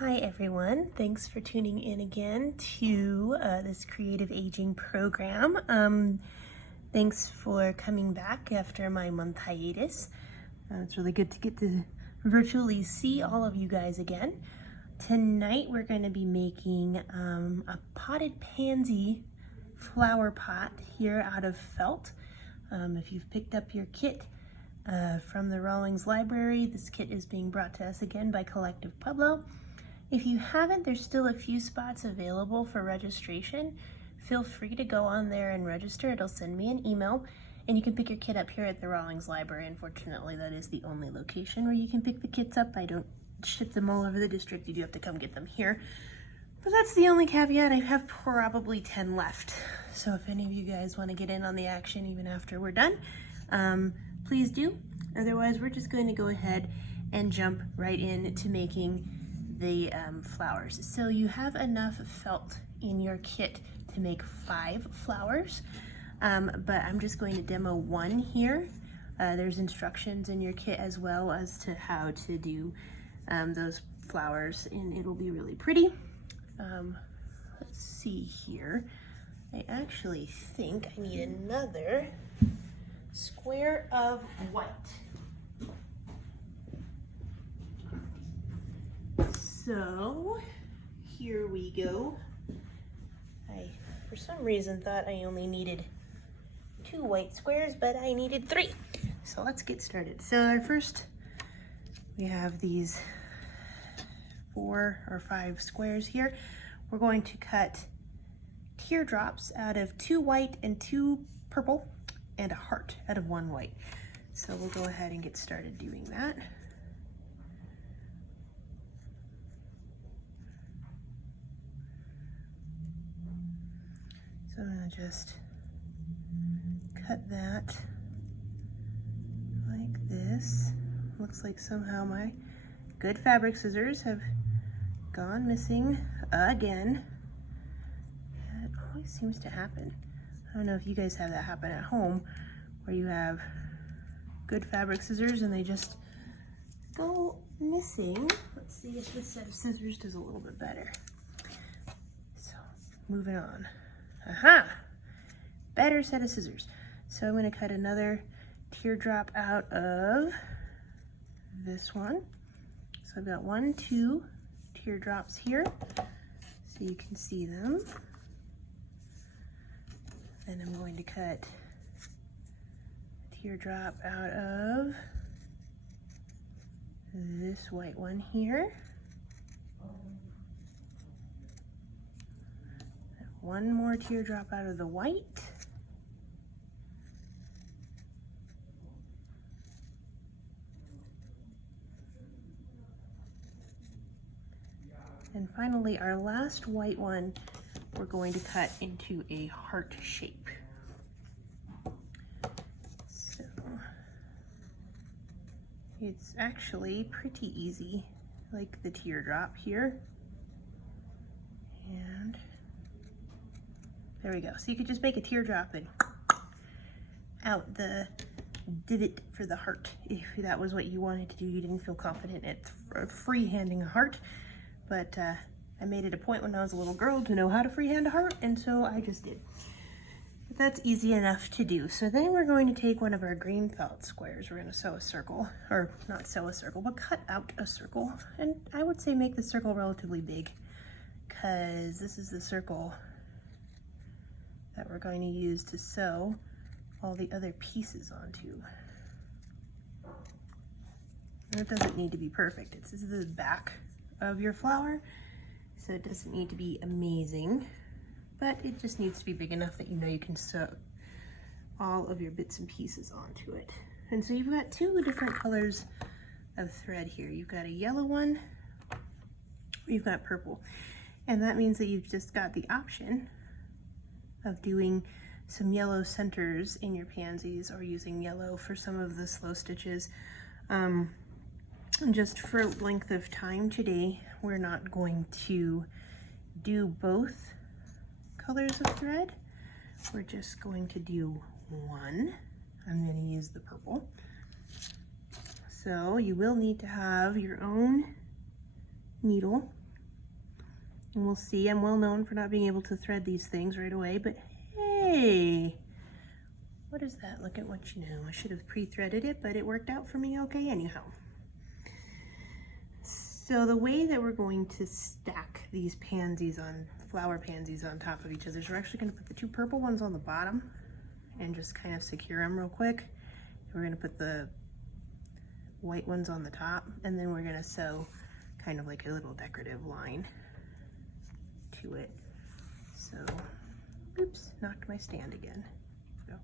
Hi everyone, thanks for tuning in again to this creative aging program. Thanks for coming back after my month hiatus. It's really good to get to virtually see all of you guys again. Tonight we're going to be making a potted pansy flower pot here out of felt. If you've picked up your kit from the Rawlings Library, this kit is being brought to us again by Collective Pueblo. If you haven't, there's still a few spots available for registration. Feel free to go on there and register. It'll send me an email, and you can pick your kit up here at the Rawlings Library. Unfortunately, that is the only location where you can pick the kits up. I don't ship them all over the district. You do have to come get them here. But that's the only caveat. I have probably 10 left. So if any of you guys want to get in on the action even after we're done, please do. Otherwise, we're just going to go ahead and jump right into making the flowers. So you have enough felt in your kit to make 5 flowers, but I'm just going to demo one here. There's instructions in your kit as well as to how to do those flowers, and it'll be really pretty. Let's see here. I actually think I need another square of white. So here we go. I, for some reason, thought I only needed 2 white squares, but I needed 3. So let's get started. So our first, we have these 4 or 5 squares here. We're going to cut teardrops out of 2 white and 2 purple and a heart out of 1 white. So we'll go ahead and get started doing that. So I'm going to just cut that like this. Looks like somehow my good fabric scissors have gone missing again. That always seems to happen. I don't know if you guys have that happen at home, where you have good fabric scissors and they just go missing. Let's see if this set of scissors does a little bit better. So moving on. Aha! Better set of scissors. So I'm going to cut another teardrop out of this one. So I've got 1, 2 teardrops here, so you can see them. Then I'm going to cut a teardrop out of this white one here. 1 more teardrop out of the white. And finally, our last white one, we're going to cut into a heart shape. So it's actually pretty easy, like the teardrop here. And there we go. So you could just make a teardrop and out the divot for the heart if that was what you wanted to do. You didn't feel confident at freehanding a heart, but I made it a point when I was a little girl to know how to freehand a heart, and so I just did. But that's easy enough to do. So then we're going to take one of our green felt squares. We're going to sew a circle, or not sew a circle, but cut out a circle. And I would say make the circle relatively big, because this is the circle that we're going to use to sew all the other pieces onto. And it doesn't need to be perfect. This is the back of your flower, so it doesn't need to be amazing, but it just needs to be big enough that you know you can sew all of your bits and pieces onto it. And so you've got 2 different colors of thread here. You've got a yellow one, you've got purple, and that means that you've just got the option of doing some yellow centers in your pansies or using yellow for some of the slow stitches. Just for length of time today, we're not going to do both colors of thread. We're just going to do one. I'm going to use the purple. So you will need to have your own needle and we'll see. I'm well known for not being able to thread these things right away, but hey, what is that? Look at what you know. I should have pre-threaded it, but it worked out for me okay anyhow. So the way that we're going to stack these flower pansies on top of each other is we're actually going to put the two purple ones on the bottom and just kind of secure them real quick. We're going to put the white ones on the top, and then we're going to sew kind of like a little decorative line to it. So, oops, knocked my stand again. So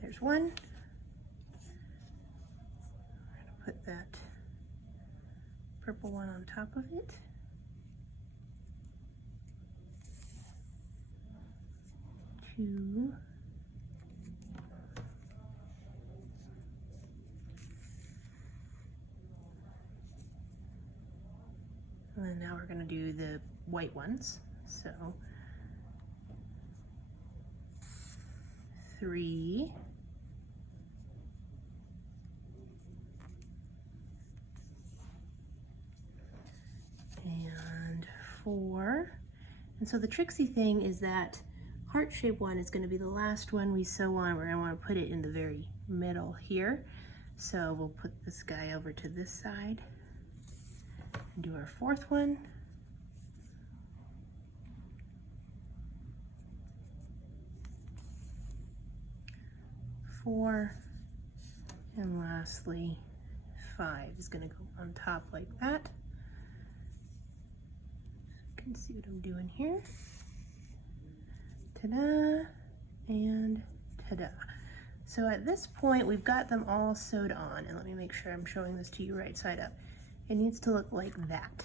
there's one. We're going to put that purple one on top of it. Two. And then now we're going to do the white ones. So 3. And 4. And so the tricksy thing is that heart-shaped one is going to be the last one we sew on. We're going to want to put it in the very middle here. So we'll put this guy over to this side and do our 4th one. Four, and lastly 5 is going to go on top like that. You can see what I'm doing here. Ta-da, and ta-da. So at this point, we've got them all sewed on, and let me make sure I'm showing this to you right side up. It needs to look like that.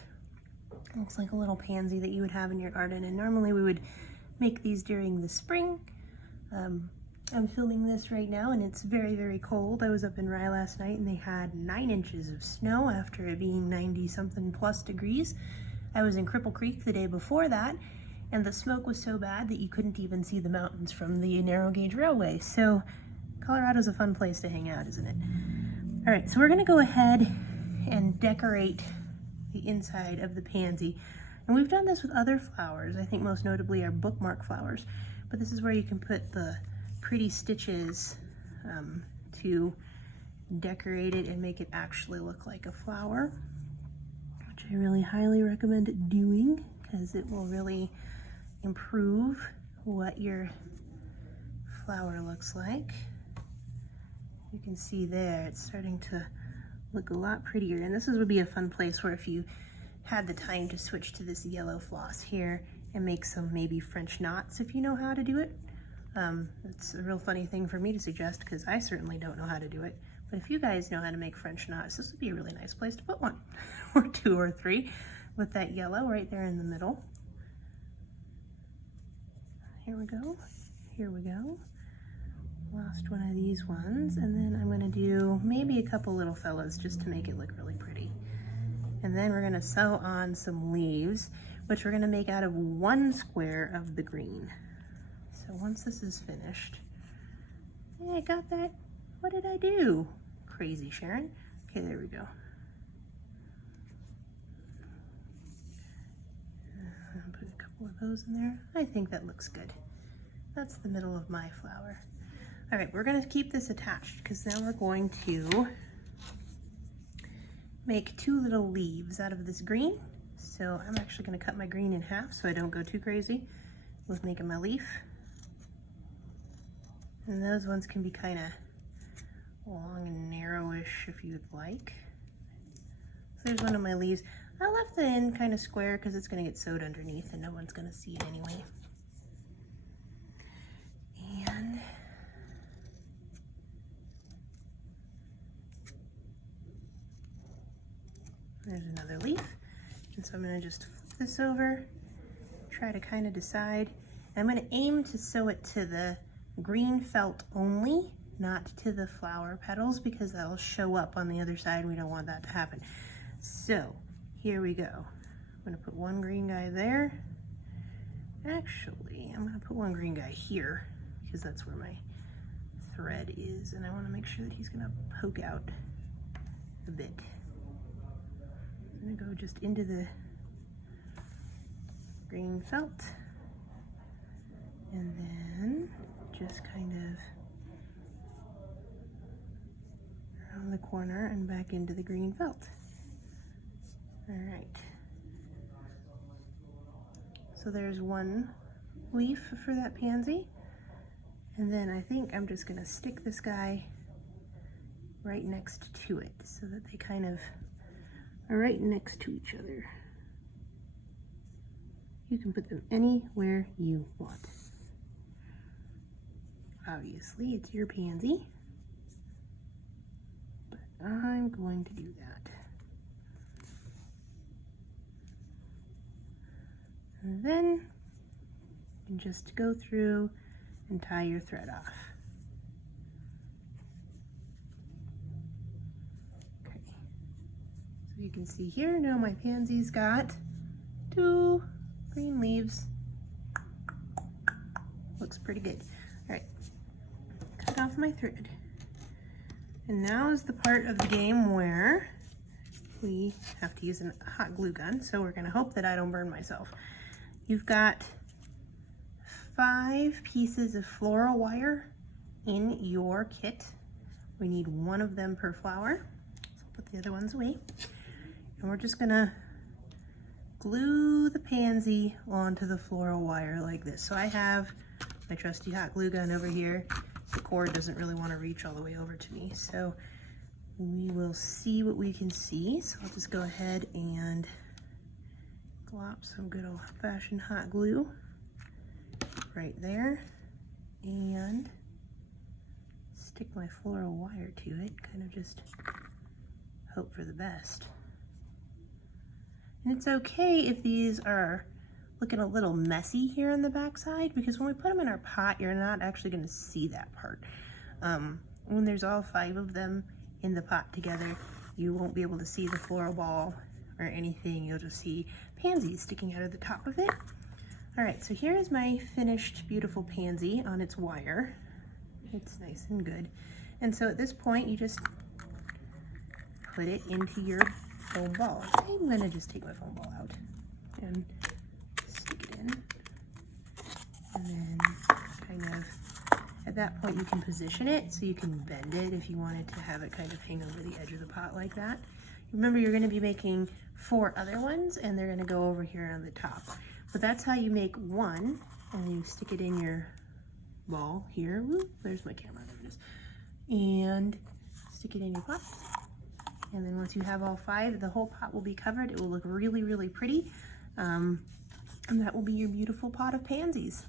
It looks like a little pansy that you would have in your garden, and normally we would make these during the spring. I'm filming this right now, and it's very, very cold. I was up in Rye last night, and they had 9 inches of snow after it being 90-something plus degrees. I was in Cripple Creek the day before that, and the smoke was so bad that you couldn't even see the mountains from the narrow gauge railway. So Colorado's a fun place to hang out, isn't it? All right, so we're gonna go ahead and decorate the inside of the pansy. And we've done this with other flowers, I think most notably our bookmark flowers, but this is where you can put the pretty stitches to decorate it and make it actually look like a flower, which I really highly recommend doing because it will really improve what your flower looks like. You can see there it's starting to look a lot prettier, and this would be a fun place where if you had the time to switch to this yellow floss here and make some maybe French knots if you know how to do it. It's a real funny thing for me to suggest because I certainly don't know how to do it. But if you guys know how to make French knots, this would be a really nice place to put one, or 2 or 3, with that yellow right there in the middle. Here we go. Here we go. Last one of these ones, and then I'm going to do maybe a couple little fellas just to make it look really pretty. And then we're going to sew on some leaves, which we're going to make out of 1 square of the green. So once this is finished, hey, I got that. What did I do? Crazy, Sharon. Okay, there we go. I'll put a couple of those in there. I think that looks good. That's the middle of my flower. All right, we're going to keep this attached because now we're going to make 2 little leaves out of this green. So I'm actually going to cut my green in half so I don't go too crazy with making my leaf. And those ones can be kind of long and narrowish if you'd like. So there's one of my leaves. I left the end kind of square because it's going to get sewed underneath and no one's going to see it anyway. And there's another leaf. And so I'm going to just flip this over, try to kind of decide. I'm going to aim to sew it to the green felt only, not to the flower petals, because that'll show up on the other side. We don't want that to happen. So here we go. I'm going to put 1 green guy there. Actually, I'm going to put 1 green guy here because that's where my thread is, and I want to make sure that he's going to poke out a bit. I'm going to go just into the green felt, and then just kind of around the corner and back into the green felt. All right. So there's one leaf for that pansy. And then I think I'm just gonna stick this guy right next to it so that they kind of are right next to each other. You can put them anywhere you want. Obviously, it's your pansy, but I'm going to do that. And then you can just go through and tie your thread off. Okay, so you can see here now my pansy's got 2 green leaves. Looks pretty good. All right, cut off my thread. And now is the part of the game where we have to use a hot glue gun, so we're gonna hope that I don't burn myself. You've got 5 pieces of floral wire in your kit. We need 1 of them per flower. So I'll put the other ones away. And we're just gonna glue the pansy onto the floral wire like this. So I have my trusty hot glue gun over here. The cord doesn't really want to reach all the way over to me. So we will see what we can see. So I'll just go ahead and glop some good old-fashioned hot glue right there and stick my floral wire to it, kind of just hope for the best. And it's okay if these are looking a little messy here on the back side, because when we put them in our pot, you're not actually going to see that part. When there's all 5 of them in the pot together, you won't be able to see the floral ball or anything. You'll just see pansies sticking out of the top of it. All right, so here is my finished beautiful pansy on its wire. It's nice and good. And so at this point, you just put it into your foam ball. I'm gonna just take my foam ball out and stick it in. And then kind of, at that point you can position it so you can bend it if you wanted to have it kind of hang over the edge of the pot like that. Remember, you're gonna be making 4 other ones and they're gonna go over here on the top. But that's how you make one, and you stick it in your ball here. Woo, there's my camera, there it is. And stick it in your pot. And then once you have all 5, the whole pot will be covered. It will look really, really pretty. And that will be your beautiful pot of pansies.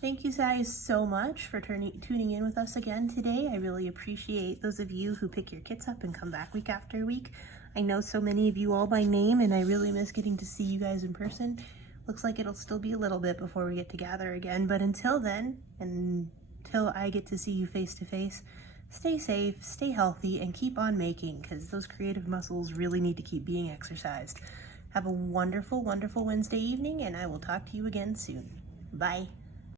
Thank you guys so much for tuning in with us again today. I really appreciate those of you who pick your kits up and come back week after week. I know so many of you all by name, and I really miss getting to see you guys in person. Looks like it'll still be a little bit before we get to gather again, but until then, and until I get to see you face to face, stay safe, stay healthy, and keep on making, because those creative muscles really need to keep being exercised. Have a wonderful, wonderful Wednesday evening, and I will talk to you again soon. Bye.